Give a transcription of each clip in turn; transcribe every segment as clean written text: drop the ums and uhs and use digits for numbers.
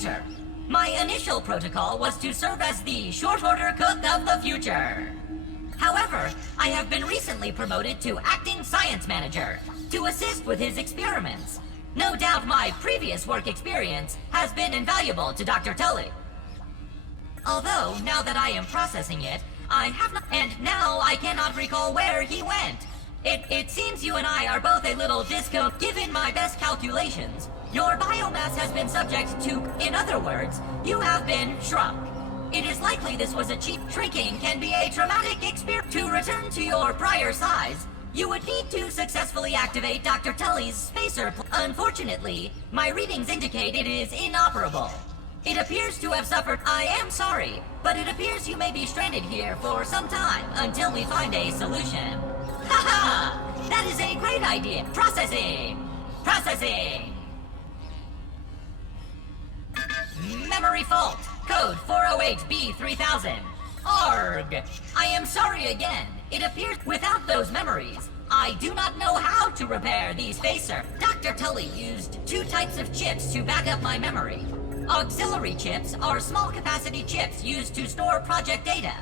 later. My initial protocol was to serve as the short order cook of the future. However, I have been recently promoted to acting science manager to assist with his experiments. No doubt my previous work experience has been invaluable to Dr. Tully. Although, now that I am processing it, I have not, and now I cannot recall where he went. It seems you and I are both a little disco. Given my best calculations, your biomass has been subject to, in other words, you have been shrunk. It is likely this was a cheap. Shrinking can be a traumatic experience. To return to your prior size, you would need to successfully activate Dr. Tully's spacer. Unfortunately, my readings indicate it is inoperable. It appears to have suffered. I am sorry, but it appears you may be stranded here for some time until we find a solution. Haha! That is a great idea. Processing! Processing! Memory fault. Code 408B3000. ARG! I am sorry again. It appears without those memories, I do not know how to repair these spacer. Dr. Tully used 2 types of chips to back up my memory. Auxiliary chips are small capacity chips used to store project data.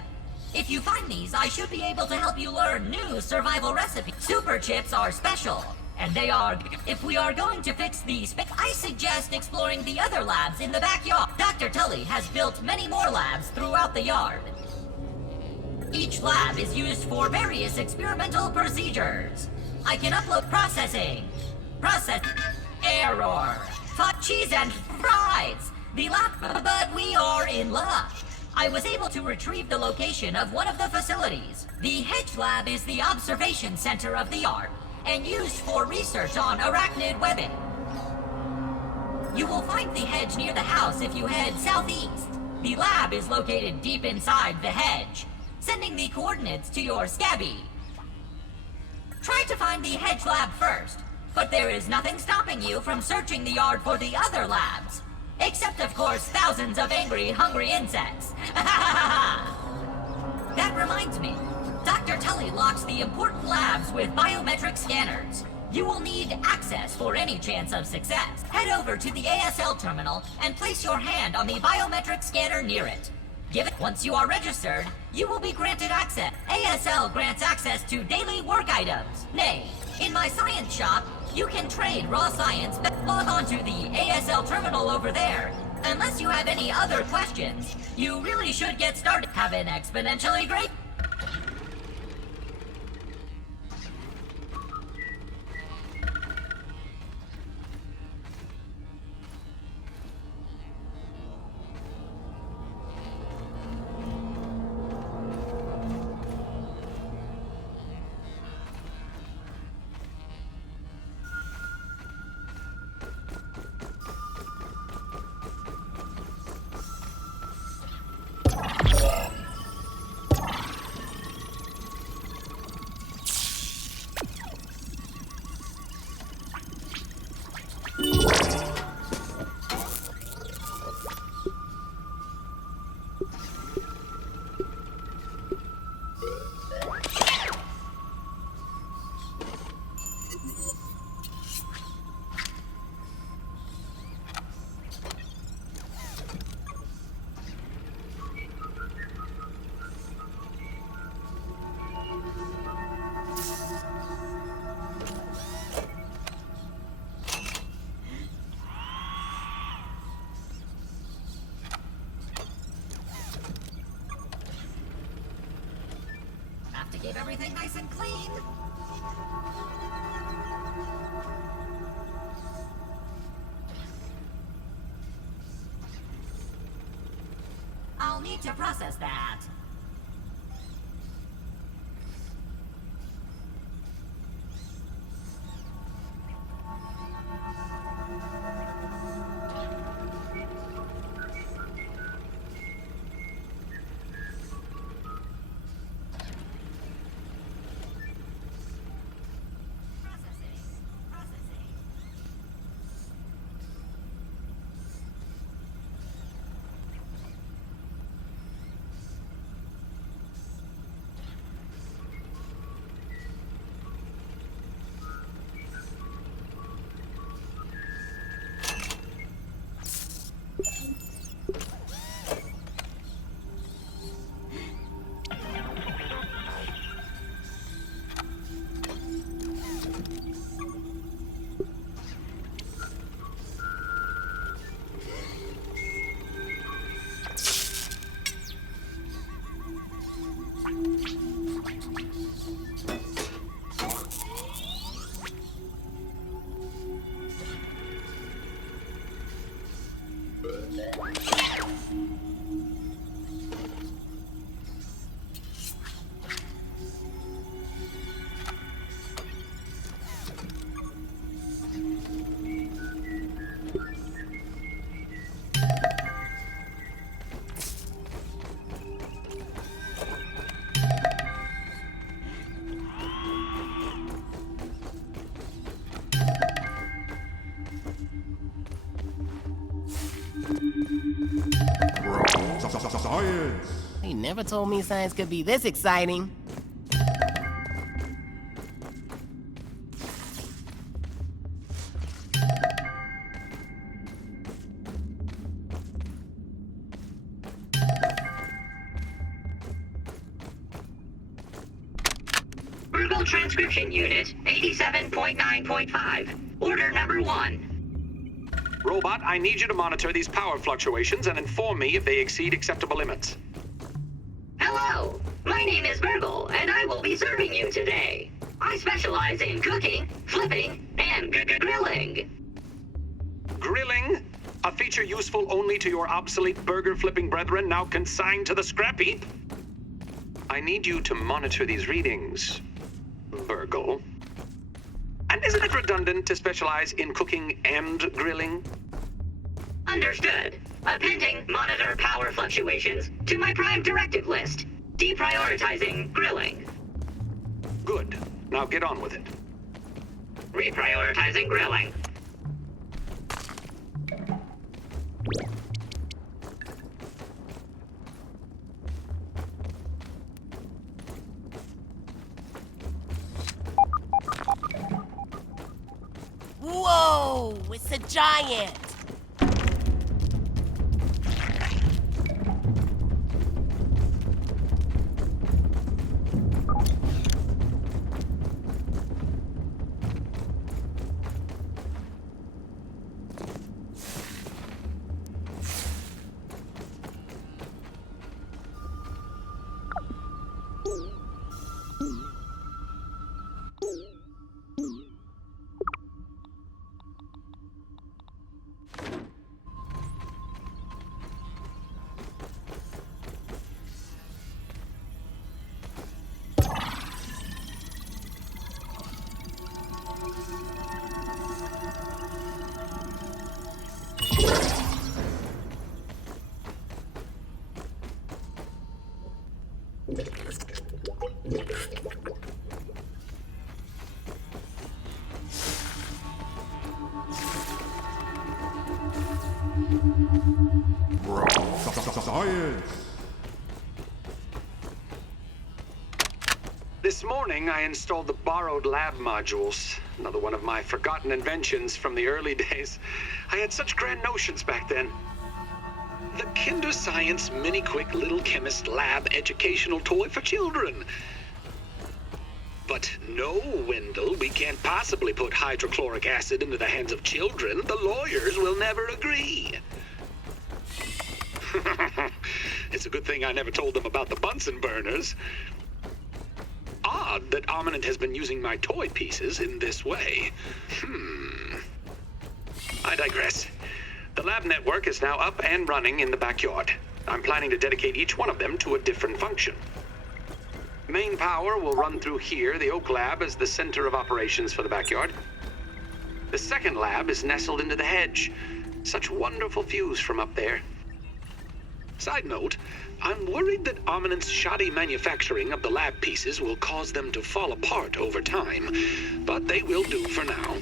If you find these, I should be able to help you learn new survival recipes. Super chips are special, and they are... If we are going to fix these, I suggest exploring the other labs in the backyard. Dr. Tully has built many more labs throughout the yard. Each lab is used for various experimental procedures. I can upload processing. Process... Error. Cheese and fries. The lab... But we are in luck. I was able to retrieve the location of one of the facilities. The Hedge Lab is the observation center of the yard and used for research on arachnid webbing. You will find the hedge near the house if you head southeast. The lab is located deep inside the hedge, sending the coordinates to your Scabby. Try to find the Hedge Lab first, but there is nothing stopping you from searching the yard for the other labs. Except, of course, thousands of angry, hungry insects. That reminds me. Dr. Tully locks the important labs with biometric scanners. You will need access for any chance of success. Head over to the ASL terminal and place your hand on the biometric scanner near it. Once you are registered, you will be granted access. ASL grants access to daily work items. Nay, in my science shop, you can trade raw science. Log on to the ASL terminal over there. Unless you have any other questions, you really should get started. Have an exponentially great... To keep everything nice and clean. I'll need to process that. Science! He never told me science could be this exciting. Virgo Transcription Unit 87.9.5. Order number 1. Robot, I need you to monitor these power fluctuations and inform me if they exceed acceptable limits. Hello, my name is Virgil, and I will be serving you today. I specialize in cooking, flipping, and grilling. Grilling? A feature useful only to your obsolete burger-flipping brethren now consigned to the scrap heap? I need you to monitor these readings, Virgil. And isn't it redundant to specialize in cooking and grilling? Understood. Appending monitor power fluctuations to my prime directive list. Deprioritizing grilling. Good. Now get on with it. Reprioritizing grilling. Whoa! It's a giant! Science! This morning, I installed the borrowed lab modules. Another one of my forgotten inventions from the early days. I had such grand notions back then. The Kinder Science Mini Quick Little Chemist Lab educational toy for children. But no, Wendell, we can't possibly put hydrochloric acid into the hands of children. The lawyers will never agree. It's a good thing I never told them about the Bunsen burners. Odd that Ominent has been using my toy pieces in this way. I digress. The lab network is now up and running in the backyard. I'm planning to dedicate each one of them to a different function. Main power will run through here. The Oak Lab is the center of operations for the backyard. The second lab is nestled into the hedge. Such wonderful views from up there. Side note, I'm worried that Ominent's shoddy manufacturing of the lab pieces will cause them to fall apart over time, but they will do for now.